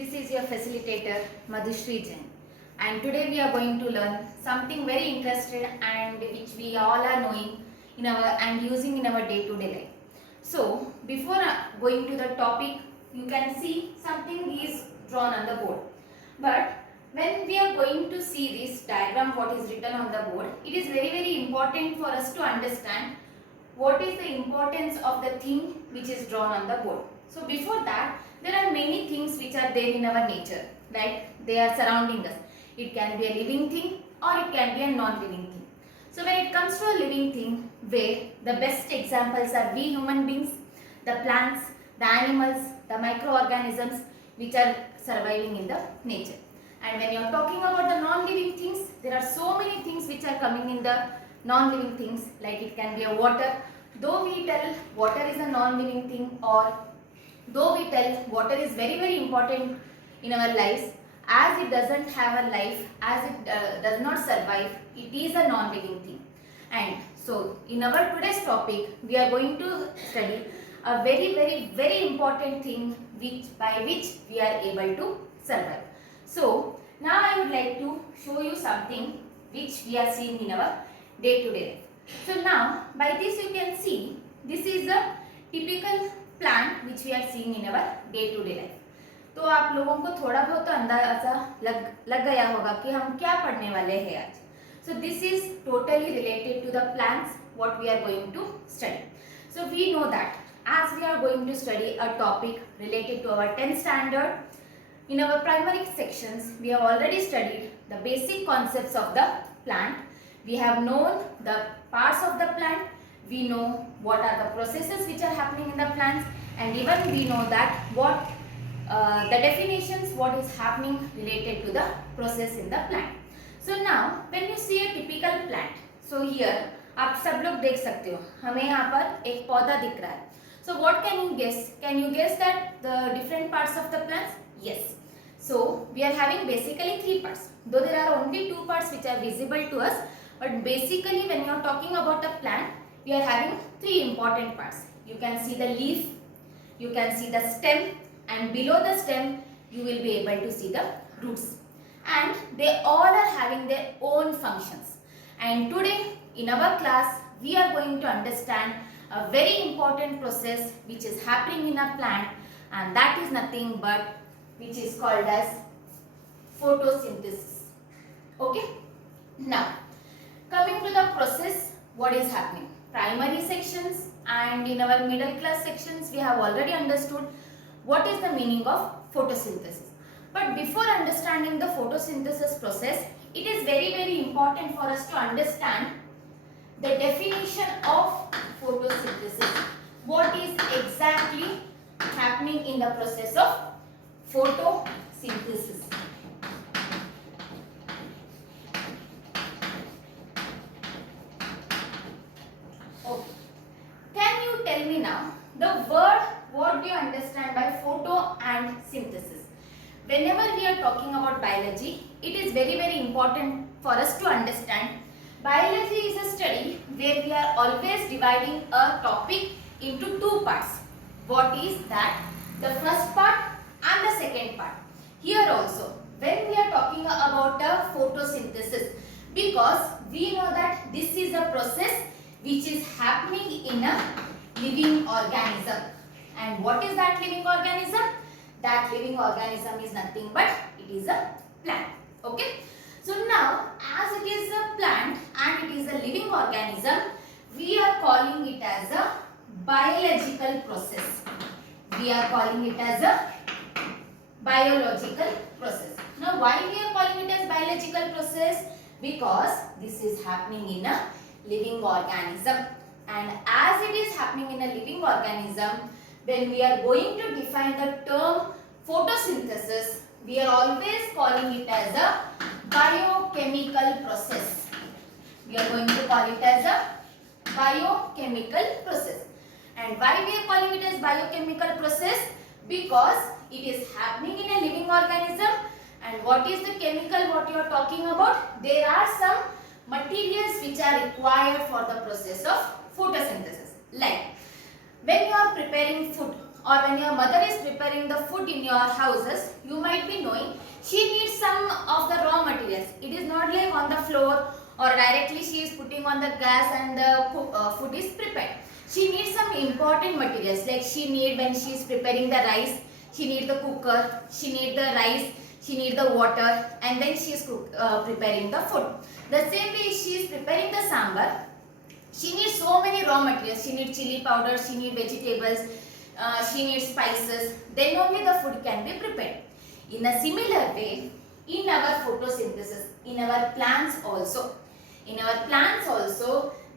This is your facilitator Madhushri Jain, and today we are going to learn something very interesting and which we all are knowing in our and using in our day-to-day life. So before going to the topic, you can see something is drawn on the board. But when we are going to see this diagram, what is written on the board, it is very important for us to understand what is the importance of the thing which is drawn on the board. So before that, there are many things which are there in our nature, right? They are surrounding us. It can be a living thing or it can be a non-living thing. So when it comes to a living thing, where the best examples are we human beings, the plants, the animals, the microorganisms which are surviving in the nature. And when you are talking about the non-living things, there are so many things which are coming in the non-living things, like it can be a water. Though we tell water is a non-living thing, or though we tell water is very important in our lives, as it doesn't have a life, as it does not survive, it is a non-living thing. And so in our today's topic, we are going to study a very important thing by which we are able to survive. So now I would like to show you something which we are seeing in our day-to-day life. So now by this you can see, this is a typical plant which we are seeing in our day-to-day life. तो आप लोगों को थोड़ा बहुत अंदाजा लग गया होगा कि हम क्या पढ़ने वाले हैं आज. So this is totally related to the plants what we are going to study. So we know that as we are going to study a topic related to our 10th standard, in our primary sections we have already studied the basic concepts of the plant. We have known the parts of the plant. We know what are the processes which are happening in the plants, and even we know that what the definitions what is happening related to the process in the plant. So now when you see a typical plant, so here आप सब लोग देख सकते हो, हमें यहाँ पर एक पौधा दिख रहा है. So what can you guess? Can you guess that the different parts of the plants? Yes. So we are having basically three parts. Though there are only two parts which are visible to us, but basically when you are talking about a plant, we are having three important parts. You can see the leaf, you can see the stem, and below the stem you will be able to see the roots. And they all are having their own functions. And today in our class we are going to understand a very important process which is happening in a plant, and that is nothing but which is called as photosynthesis. Okay? Now coming to the process, what is happening? Primary sections and in our middle class sections we have already understood what is the meaning of photosynthesis. But before understanding the photosynthesis process, it is very important for us to understand the definition of photosynthesis. What is exactly happening in the process of photosynthesis? Okay. Can you tell me now the word, what do you understand by photo and synthesis? Whenever we are talking about biology, it is very important for us to understand. Biology is a study where we are always dividing a topic into two parts. What is that? The first part and the second part. Here also, when we are talking about a photosynthesis, because we know that this is a process which is happening in a living organism. And what is that living organism? That living organism is nothing but it is a plant. Okay? So now as it is a plant and it is a living organism, we are calling it as a biological process. We are calling it as a biological process. Now why we are calling it as biological process? Because this is happening in a living organism. And as it is happening in a living organism, when we are going to define the term photosynthesis, we are always calling it as a biochemical process. We are going to call it as a biochemical process. And why we are calling it as biochemical process? Because it is happening in a living organism. And what is the chemical what you are talking about? There are some materials which are required for the process of photosynthesis. Like when you are preparing food, or when your mother is preparing the food in your houses, you might be knowing she needs some of the raw materials. It is not like on the floor or directly she is putting on the gas and the food is prepared. She needs some important materials, like she need, when she is preparing the rice, she need the cooker, she need the rice, she need the water, and then she is preparing the food. The same way she is preparing the sambar, she needs so many raw materials. She needs chili powder, she needs vegetables, she needs spices. Then only the food can be prepared. In a similar way, in our photosynthesis, in our plants also,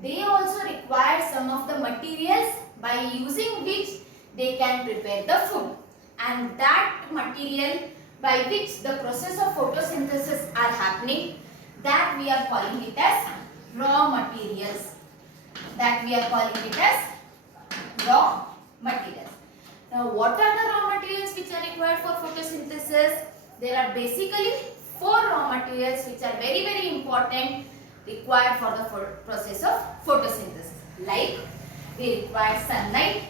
they also require some of the materials by using which they can prepare the food. And that material by which the process of photosynthesis are happening, that we are calling it as raw materials. Raw materials. Now, what are the raw materials which are required for photosynthesis? There are basically 4 raw materials which are very, very important required for the process of photosynthesis. Like, we require sunlight,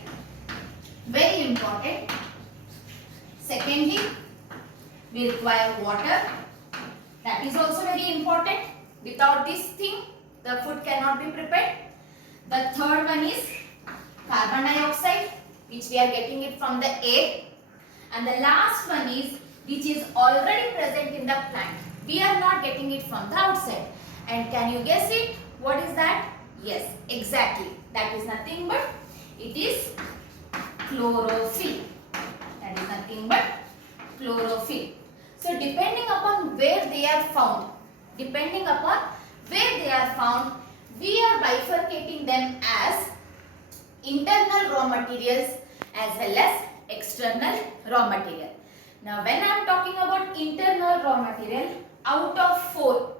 very important. Secondly, we require water, that is also very important. Without this thing, the food cannot be prepared. The third one is carbon dioxide, which we are getting it from the air. And the last one is, which is already present in the plant. We are not getting it from the outside. And can you guess it? What is that? Yes, exactly. That is nothing but, it is chlorophyll. That is nothing but chlorophyll. So depending upon where they are found, we are bifurcating them as internal raw materials as well as external raw material. Now, when I am talking about internal raw material, out of four,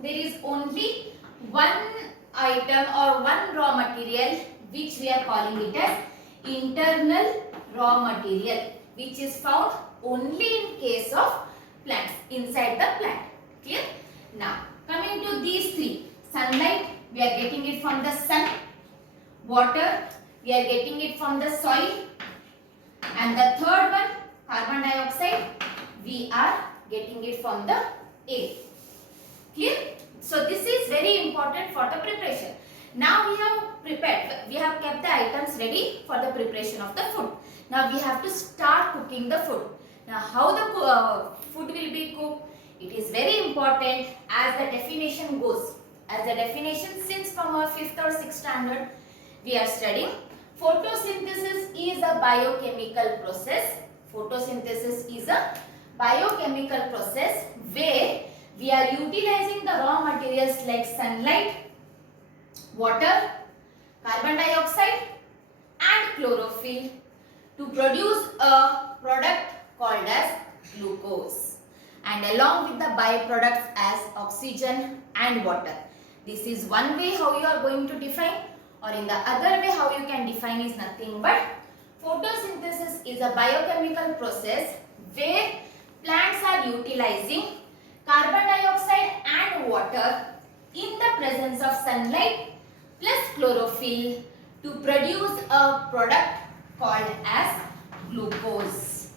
there is only one item or one raw material which we are calling it as internal raw material, which is found only in case of plants, inside the plant. Clear? Now, coming to these 3. Sunlight, we are getting it from the sun. Water, we are getting it from the soil. And the third one, carbon dioxide, we are getting it from the air. Clear? So, this is very important for the preparation. Now, we have kept the items ready for the preparation of the food. Now, we have to start cooking the food. Now, how the food will be cooked? It is very important as the definition goes. As the definition, since from our 5th or 6th standard, we are studying. Photosynthesis is a biochemical process. Photosynthesis is a biochemical process where we are utilizing the raw materials like sunlight, water, carbon dioxide and chlorophyll to produce a product called as glucose, and along with the byproducts as oxygen and water. This is one way how you are going to define, or in the other way how you can define is nothing but photosynthesis is a biochemical process where plants are utilizing carbon dioxide and water in the presence of sunlight plus chlorophyll to produce a product called as glucose.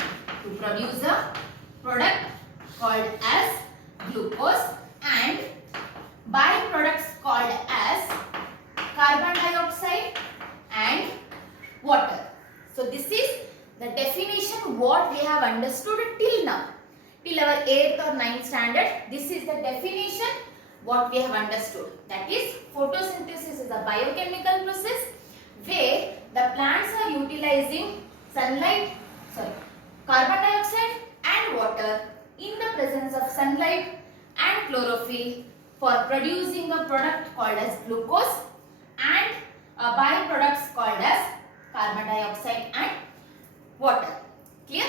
And byproducts called as carbon dioxide and water. So this is the definition what we have understood till now. Till our 8th or 9th standard, this is the definition what we have understood. That is, photosynthesis is a biochemical process where the plants are utilizing carbon dioxide and water in the presence of sunlight and chlorophyll for producing a product called as glucose and byproducts called as carbon dioxide and water. Clear?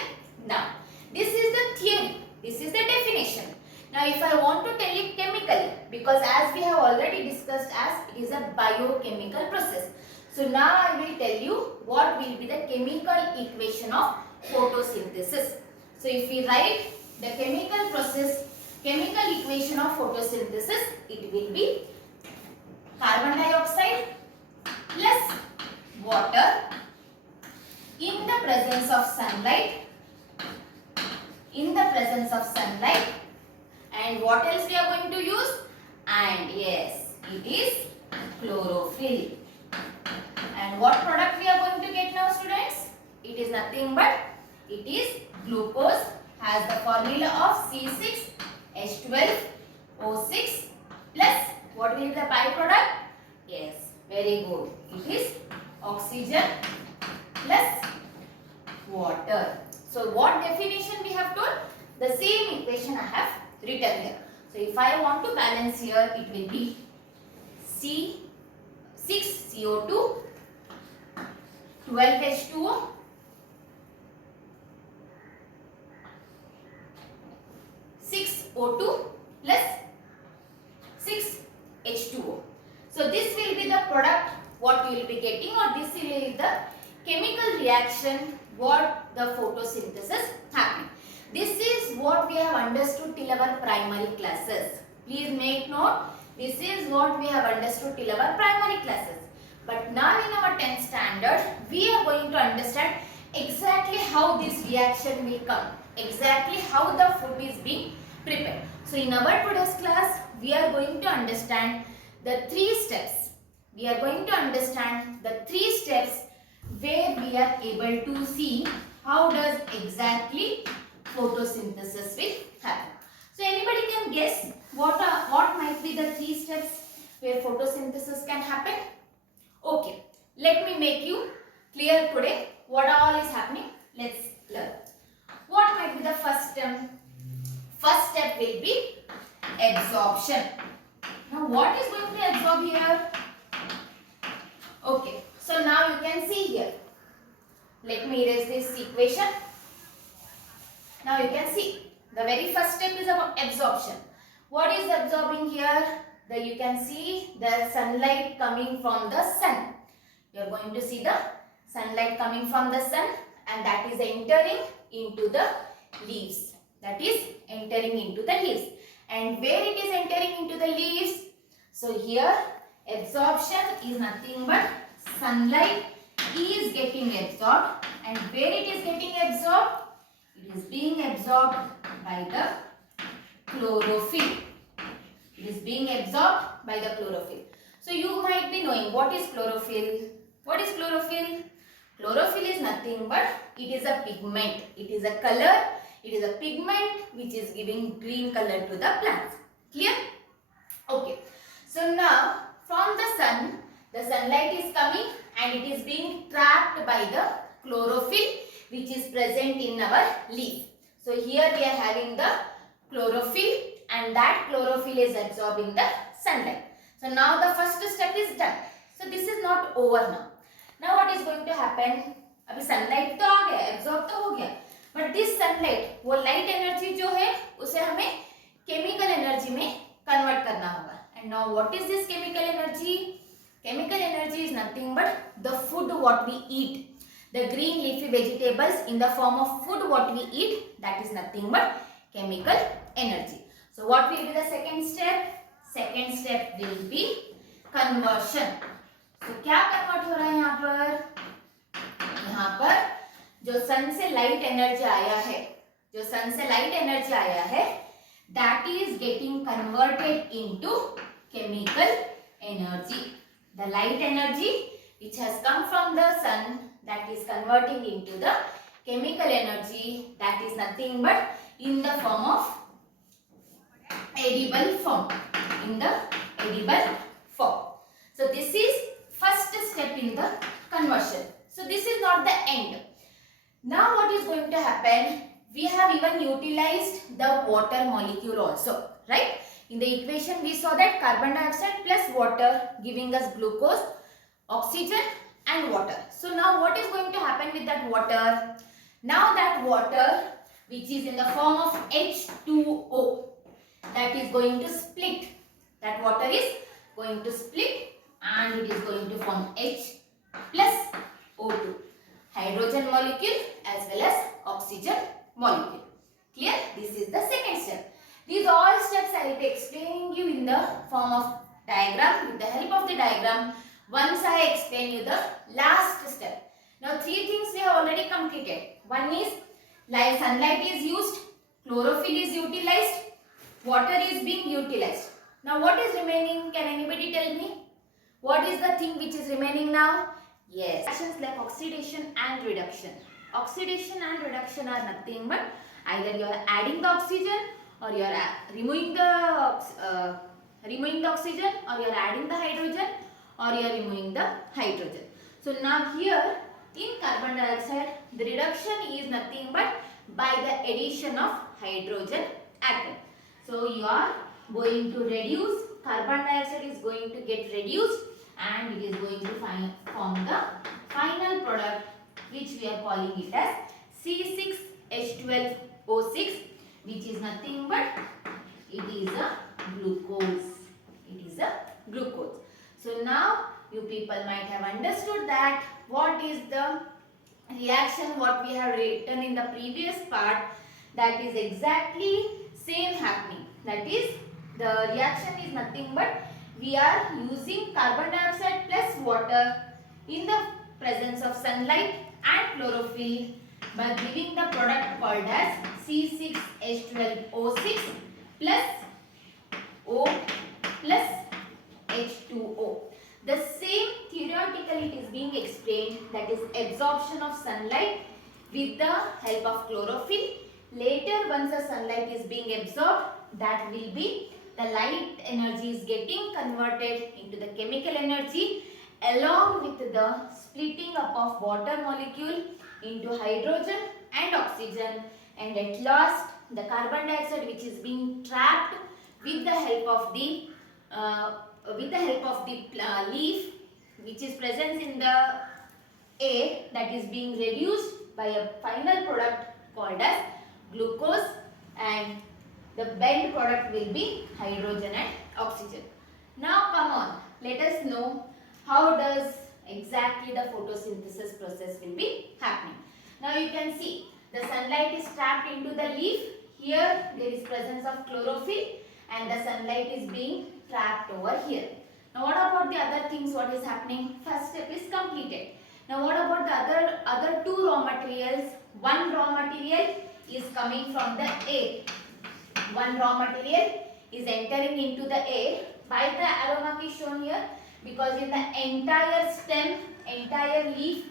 Now, this is the theory. This is the definition. Now, if I want to tell it chemically, because as we have already discussed as it is a biochemical process. So, now I will tell you what will be the chemical equation of photosynthesis. So, if we write the chemical equation of photosynthesis, it will be carbon dioxide plus water in the presence of sunlight, in the presence of sunlight. And what else we are going to use? And yes, it is chlorophyll. And what product we are going to get now, students? It is nothing but it is glucose, has the formula of C6H12O6 plus what will be the byproduct? Yes, very good. It is oxygen plus water. So what definition we have told? The same equation I have written here. So if I want to balance here, it will be C6CO2, 12H2O, 6O2 plus 6H2O. So this will be the product what you will be getting, or this will be the chemical reaction what the photosynthesis happening. This is what we have understood till our primary classes. Please make note, this is what we have understood till our primary classes. But now in our 10th standard, we are going to understand exactly how this reaction will come, exactly how the food is being prepared. So in our today's class, we are going to understand the 3 steps. We are going to understand the 3 steps where we are able to see how does exactly photosynthesis will happen. So anybody can guess what might be the 3 steps where photosynthesis can happen? Okay, let me make you clear today what all is happening. Let's learn. What might be the first step? First step will be absorption. Now what is going to absorb here? Okay, so now you can see here. Let me erase this equation. Now you can see the very first step is about absorption. What is absorbing here? You can see the sunlight coming from the sun. You are going to see the sunlight coming from the sun, and that is entering into the leaves. That is entering into the leaves. And where it is entering into the leaves? So here absorption is nothing but sunlight is getting absorbed, and where it is getting absorbed? It is being absorbed by the chlorophyll. It is being absorbed by the chlorophyll. So you might be knowing what is chlorophyll. What is chlorophyll? Chlorophyll is nothing but it is a pigment. It is a color. It is a pigment which is giving green color to the plants. Clear? Okay. So now from the sun, the sunlight is coming and it is being trapped by the chlorophyll which is present in our leaf. So here we are having the chlorophyll, and that chlorophyll is absorbing the sunlight. So now the first step is done. So this is not over now. Now what is going to happen? अभी sunlight तो आ गया, absorb तो हो गया, but this sunlight, वो light energy जो है उसे हमें chemical energy में convert करना होगा. And now what is this chemical energy? Chemical energy is nothing but the food what we eat. The green leafy vegetables in the form of food what we eat, that is nothing but chemical energy. So what will be the second step? Second step will be conversion. So क्या convert हो रहा है यहाँ पर? यहाँ पर जो sun से light energy आया है, जो sun से light energy आया है, that is getting converted into chemical energy. The light energy which has come from the sun, that is converting into the chemical energy, that is nothing but in the form of edible form. In the edible form. So this is first step in the conversion. So this is not the end. Now what is going to happen? We have even utilized the water molecule also, right? In the equation we saw that carbon dioxide plus water giving us glucose, oxygen and water. So now what is going to happen with that water? Now that water which is in the form of H2O, that is going to split. That water is going to split and it is going to form H plus O2. Hydrogen molecule as well as oxygen molecule. Clear? This is the second step. These all steps I will be explaining you in the form of diagram. With the help of the diagram, once I explain you the last step. Now three things we have already completed. One is light sunlight is used, chlorophyll is utilized, water is being utilized. Now what is remaining? Can anybody tell me? What is the thing which is remaining now? Yes, actions like oxidation and reduction. Oxidation and reduction are nothing but either you are adding the oxygen or you are removing the oxygen, or you are adding the hydrogen, or you are removing the hydrogen. So now here in carbon dioxide, the reduction is nothing but by the addition of hydrogen atom. So you are going to reduce, carbon dioxide is going to get reduced and it is going to form the final product which we are calling it as C6H12O6, which is nothing but it is a glucose. It is a glucose. So now you people might have understood that what is the reaction what we have written in the previous part, that is exactly same happening. That is, the reaction is nothing but we are using carbon dioxide plus water in the presence of sunlight and chlorophyll by giving the product called as C6H12O6 plus O plus H2O. The same theoretically it is being explained, that is absorption of sunlight with the help of chlorophyll. Later once the sunlight is being absorbed, that will be the light energy is getting converted into the chemical energy along with the splitting up of water molecule into hydrogen and oxygen, and at last the carbon dioxide which is being trapped with the help of the leaf which is present in the air, that is being reduced by a final product called as glucose, and the blend product will be hydrogen and oxygen. Now come on, let us know how does exactly the photosynthesis process will be happening. Now you can see the sunlight is trapped into the leaf. Here there is presence of chlorophyll and the sunlight is being trapped over here. Now what about the other things, what is happening? First step is completed. Now what about the other two raw materials? One raw material is coming from the air. One raw material is entering into the air. Why the arrow mark is shown here? Because in the entire stem, entire leaf,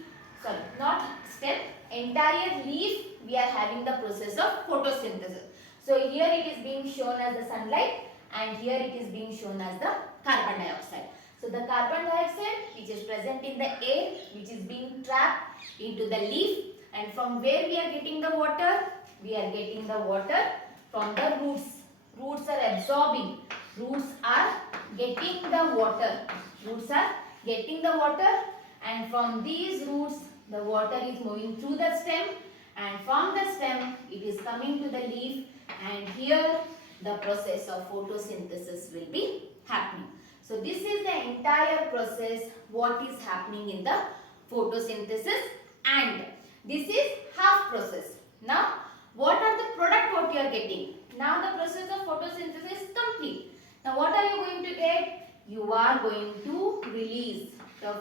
entire leaf, we are having the process of photosynthesis. So here it is being shown as the sunlight and here it is being shown as the carbon dioxide. So the carbon dioxide which is present in the air, which is being trapped into the leaf, and from where we are getting the water? We are getting the water from the roots. Roots are absorbing. Roots are getting the water. Roots are getting the water, and from these roots the water is moving through the stem, and from the stem it is coming to the leaf, and here the process of photosynthesis will be happening. So this is the entire process what is happening in the photosynthesis, and this is half process. Now what are the product what you are getting? Now the process of photosynthesis is complete. Now what are you going to get? You are going to release, the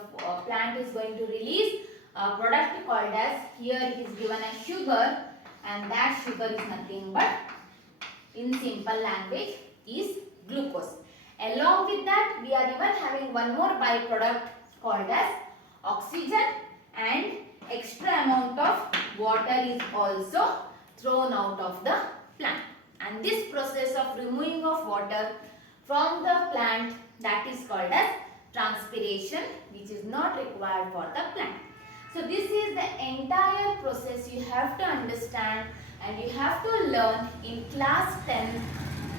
plant is going to release a product called as, here it is given as sugar, and that sugar is nothing but, in simple language, is glucose. Along with that, we are even having one more byproduct called as oxygen, and extra amount of water is also thrown out of the plant. And this process of removing of water from the plant, that is called as transpiration, which is not required for the plant. So this is the entire process you have to understand, and you have to learn in class 10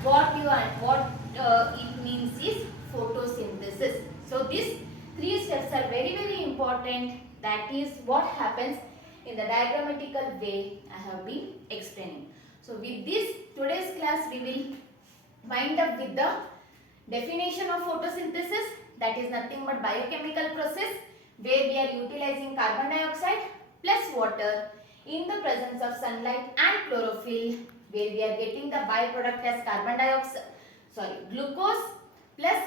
what it means is photosynthesis. So these three steps are very, very important. That is what happens in the diagrammatical way I have been explaining. So with this, today's class we will wind up with the definition of photosynthesis, that is nothing but biochemical process where we are utilizing carbon dioxide plus water in the presence of sunlight and chlorophyll, where we are getting the byproduct as glucose plus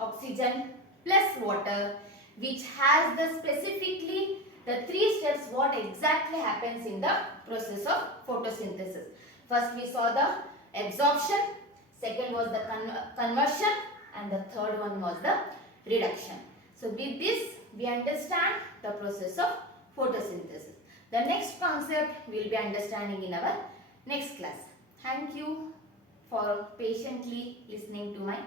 oxygen plus water, which has the specifically the 3 steps what exactly happens in the process of photosynthesis. First we saw the absorption, second was the conversion, and the third one was the reduction. So with this we understand the process of photosynthesis. The next concept we will be understanding in our next class. Thank you for patiently listening to my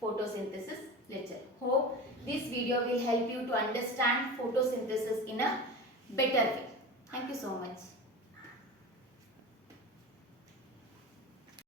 photosynthesis lecture. Hope this video will help you to understand photosynthesis in a better way. Thank you so much.